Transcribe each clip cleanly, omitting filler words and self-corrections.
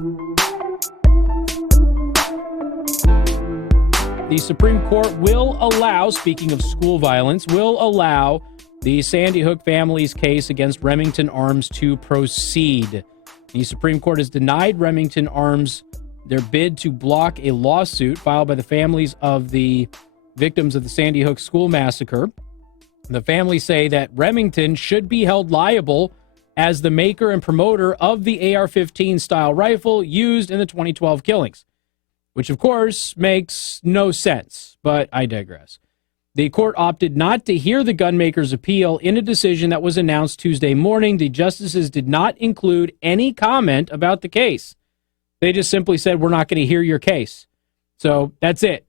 The Supreme Court will allow, speaking of school violence, will allow the Sandy Hook family's case against Remington Arms to proceed. The Supreme Court has denied Remington Arms their bid to block a lawsuit filed by the families of the victims of the Sandy Hook school massacre. The families say that Remington should be held liable as the maker and promoter of the AR-15 style rifle used in the 2012 killings, which of course makes no sense, but I digress. The court opted not to hear the gunmaker's appeal in a decision that was announced Tuesday morning. The justices did not include any comment about the case. They just simply said, we're not going to hear your case. So that's it.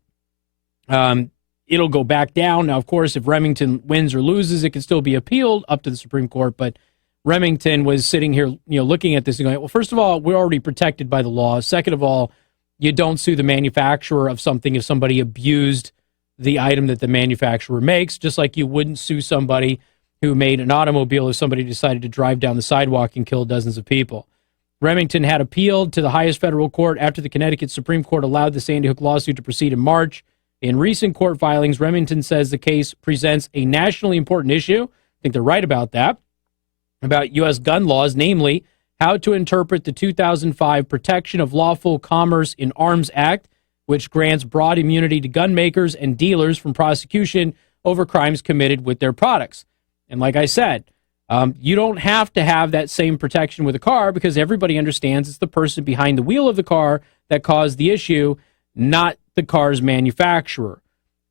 It'll go back down. Now, of course, if Remington wins or loses, it can still be appealed up to the Supreme Court. But Remington was sitting here, looking at this and going, well, first of all, we're already protected by the law. Second of all, you don't sue the manufacturer of something if somebody abused the item that the manufacturer makes, just like you wouldn't sue somebody who made an automobile if somebody decided to drive down the sidewalk and kill dozens of people. Remington had appealed to the highest federal court after the Connecticut Supreme Court allowed the Sandy Hook lawsuit to proceed in March. In recent court filings, Remington says the case presents a nationally important issue. I think they're right about that, about U.S. gun laws, namely how to interpret the 2005 Protection of Lawful Commerce in Arms Act, which grants broad immunity to gun makers and dealers from prosecution over crimes committed with their products. And like I said, you don't have to have that same protection with a car because everybody understands it's the person behind the wheel of the car that caused the issue, not the car's manufacturer.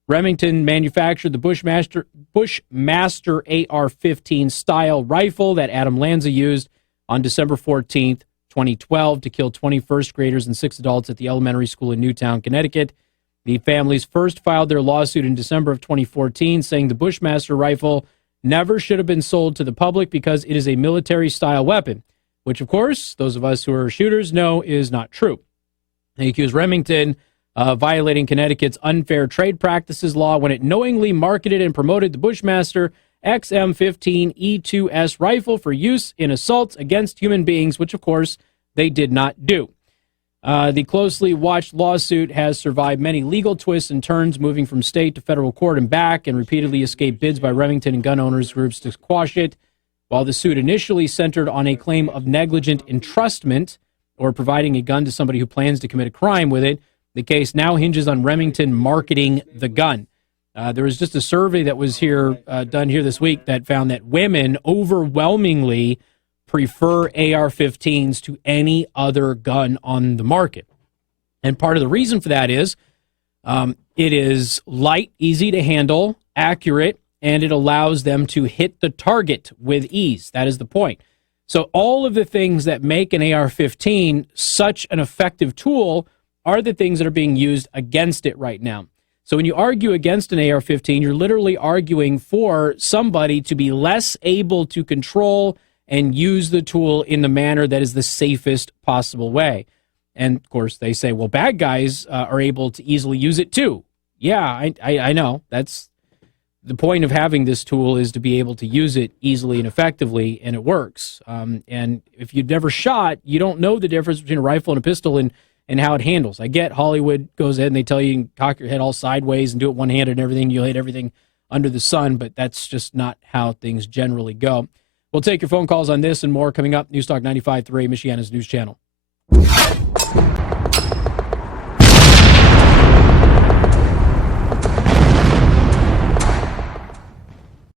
Remington manufactured the Bushmaster AR-15 style rifle that Adam Lanza used on December 14th, 2012, to kill 20 first graders and 6 adults at the elementary school in Newtown, Connecticut. The families first filed their lawsuit in December of 2014, saying the Bushmaster rifle never should have been sold to the public because it is a military-style weapon, which, of course, those of us who are shooters know is not true. They accuse Remington of violating Connecticut's unfair trade practices law when it knowingly marketed and promoted the Bushmaster XM15E2S rifle for use in assaults against human beings, which, of course, they did not do. The closely watched lawsuit has survived many legal twists and turns, moving from state to federal court and back, and repeatedly escaped bids by Remington and gun owners groups to quash it. While the suit initially centered on a claim of negligent entrustment or providing a gun to somebody who plans to commit a crime with it, the case now hinges on Remington marketing the gun. There was just a survey that was done here this week that found that women overwhelmingly prefer AR-15s to any other gun on the market. And part of the reason for that is it is light, easy to handle, accurate, and it allows them to hit the target with ease. That is the point. So all of the things that make an AR-15 such an effective tool are the things that are being used against it right now. So when you argue against an AR-15, you're literally arguing for somebody to be less able to control and use the tool in the manner that is the safest possible way. And, of course, they say, well, bad guys are able to easily use it too. Yeah, I know. That's the point of having this tool, is to be able to use it easily and effectively, and it works. And if you've never shot, you don't know the difference between a rifle and a pistol and how it handles. I get Hollywood goes ahead and they tell you can cock your head all sideways and do it one-handed and everything. You'll hit everything under the sun, but that's just not how things generally go. We'll take your phone calls on this and more coming up. News Talk 95.3, Michiana's news channel.